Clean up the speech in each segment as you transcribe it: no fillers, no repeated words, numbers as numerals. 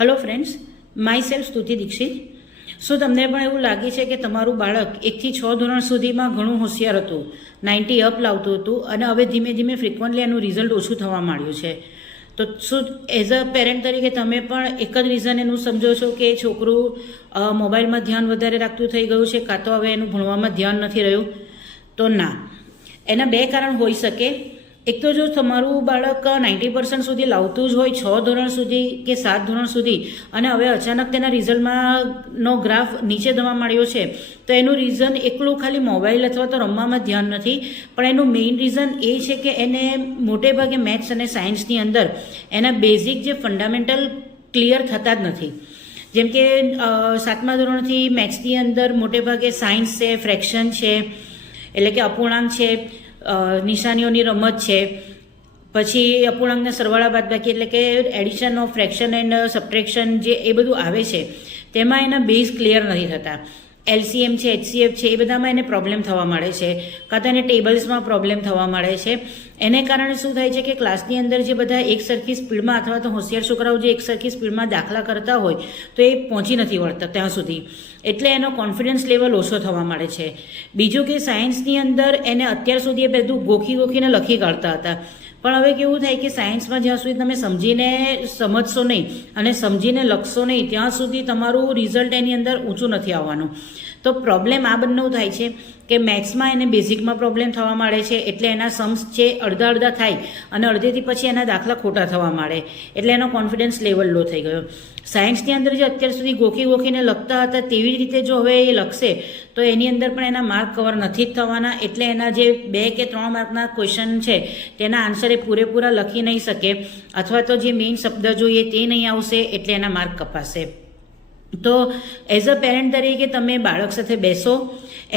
Hello friends, my self સ્તુતિ દીક્ષિત. શું તમને પણ એવું લાગે છે કે તમારું બાળક 1 થી 6 ધોરણ સુધીમાં ઘણું હોશિયાર હતું, 90 અપ લાવતું હતું અને હવે ધીમે ધીમે ફ્રિકવન્ટલી એનું રિઝલ્ટ ઓછું થવા માંડ્યું છે? તો શું એઝ અ પેરેન્ટ તરીકે તમે પણ એક જ રીઝન એનું સમજો છો કે છોકરું મોબાઈલમાં ધ્યાન વધારે રાખતું થઈ ગયું છે, કાં તો હવે એનું ભણવામાં ધ્યાન નથી રહ્યું? તો ના, એના બે કારણ હોઈ શકે. એક તો જો તમારું બાળક 90% સુધી લાવતું જ હોય 6 ધોરણ સુધી કે 7 ધોરણ સુધી અને હવે અચાનક તેના રિઝલ્ટમાંનો ગ્રાફ નીચે જવા માંડ્યો છે, તો એનું રીઝન એકલું ખાલી મોબાઈલ અથવા તો રમવામાં ધ્યાન નથી, પણ એનું મેઇન રીઝન એ છે કે એને મોટે ભાગે મેથ્સ અને સાયન્સની અંદર એના બેઝિક જે ફંડામેન્ટલ ક્લિયર થતા જ નથી. જેમ કે 7મા ધોરણથી મેથ્સની અંદર મોટે ભાગે સાયન્સ છે, ફ્રેક્શન છે, એટલે કે અપૂર્ણાંક છે, નિશાનીઓની રમત છે, પછી અપૂર્ણાંકના સરવાળા બાદબાકી એટલે કે addition of fraction and subtraction જે એ બધું આવે છે, તેમાં એના બેઝ ક્લિયર નથી થતા. LCM છે, HCF છે, એ બધામાં એને પ્રોબ્લેમ થવા મળે છે, કાં તો એને ટેબલ્સમાં પ્રોબ્લેમ થવા મળે છે. એને કારણે શું થાય છે કે ક્લાસની અંદર જે બધા એક સરખી સ્પીડમાં અથવા તો હોશિયાર છોકરાઓ જે એક સરખી સ્પીડમાં દાખલા કરતા હોય તો એ પહોંચી નથી વળતા ત્યાં સુધી, એટલે એનો કોન્ફિડન્સ લેવલ ઓછો થવા મળે છે. બીજું કે સાયન્સની અંદર એને અત્યાર સુધી એ બધું ગોખીને લખી કાઢતા હતા, પણ હવે કેવું થાય કે સાયન્સમાં જ્યાં સુધી તમે સમજીને સમજશો નહીં અને સમજીને લખશો નહીં ત્યાં સુધી તમારું રિઝલ્ટ એની અંદર ઊંચું નથી આવવાનું. તો પ્રોબ્લેમ આ બંનેનું થાય છે કે મેથ્સમાં એને બેઝિકમાં પ્રોબ્લેમ થવા માંડે છે, એટલે એના સમ્સ છે અડધા થાય અને અડધેથી પછી એના દાખલા ખોટા થવા માંડે, એટલે એનો કોન્ફિડન્સ લેવલ લો થઈ ગયો. સાયન્સની અંદર જે અત્યાર સુધી ગોખીને લખતા હતા તેવી રીતે જો હવે એ લખશે તો એની અંદર પણ એના માર્ક કવર નથી જ થવાના, એટલે એના જે 2 કે 3 માર્કના ક્વેશ્ચન છે તેના આન્સર એ પૂરેપૂરા લખી નહીં શકે, અથવા તો જે મેઇન શબ્દ જોઈએ તે નહીં આવશે, એટલે એના માર્ક કપાશે. તો એઝ અ પેરેન્ટ તરીકે તમે બાળક સાથે બેસો,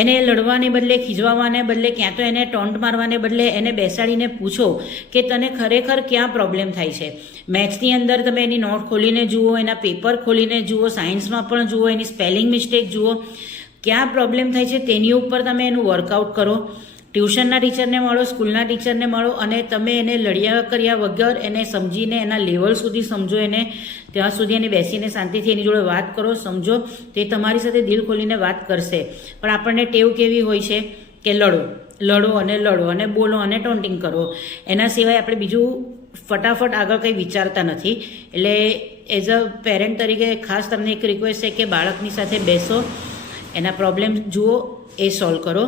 એને લડવાને બદલે, ખીજવાવાને બદલે, ક્યાં તો એને ટોન્ટ મારવાને બદલે એને બેસાડીને પૂછો કે તને ખરેખર ક્યાં પ્રોબ્લેમ થાય છે. મેથ્સની અંદર તમે એની નોટ ખોલીને જુઓ, એના પેપર ખોલીને જુઓ, સાયન્સમાં પણ જુઓ, એની સ્પેલિંગ મિસ્ટેક જુઓ, ક્યાં પ્રોબ્લેમ થાય છે તેની ઉપર તમે એનું વર્કઆઉટ કરો. ટ્યુશનના ટીચરને મળો, સ્કૂલના ટીચરને મળો અને તમે એને લડ્યા કર્યા વગર એને સમજીને એના લેવલ સુધી સમજો, એને ત્યાં સુધી એને બેસીને શાંતિથી એની જોડે વાત કરો, સમજો. તે તમારી સાથે દિલ ખોલીને વાત કરશે. પણ આપણને ટેવ કેવી હોય છે કે લડો અને બોલો અને ટોન્ટિંગ કરો, એના સિવાય આપણે બીજું ફટાફટ આગળ કંઈ વિચારતા નથી. એટલે એઝ અ પેરેન્ટ તરીકે ખાસ તમને એક રિક્વેસ્ટ છે કે બાળકની સાથે બેસો, એના પ્રોબ્લેમ જુઓ, એ સોલ્વ કરો.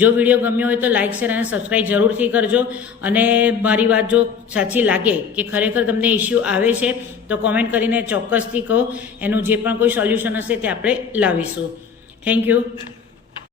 જો વિડીયો ગમ્યો હોય તો લાઇક, શેર અને સબસ્ક્રાઈબ જરૂરથી કરજો. અને મારી વાત જો સાચી લાગે કે ખરેખર તમને ઇસ્યુ આવે છે તો કોમેન્ટ કરીને ચોક્કસથી કહો, એનું જે પણ કોઈ સોલ્યુશન હશે તે આપણે લાવીશું. Thank you.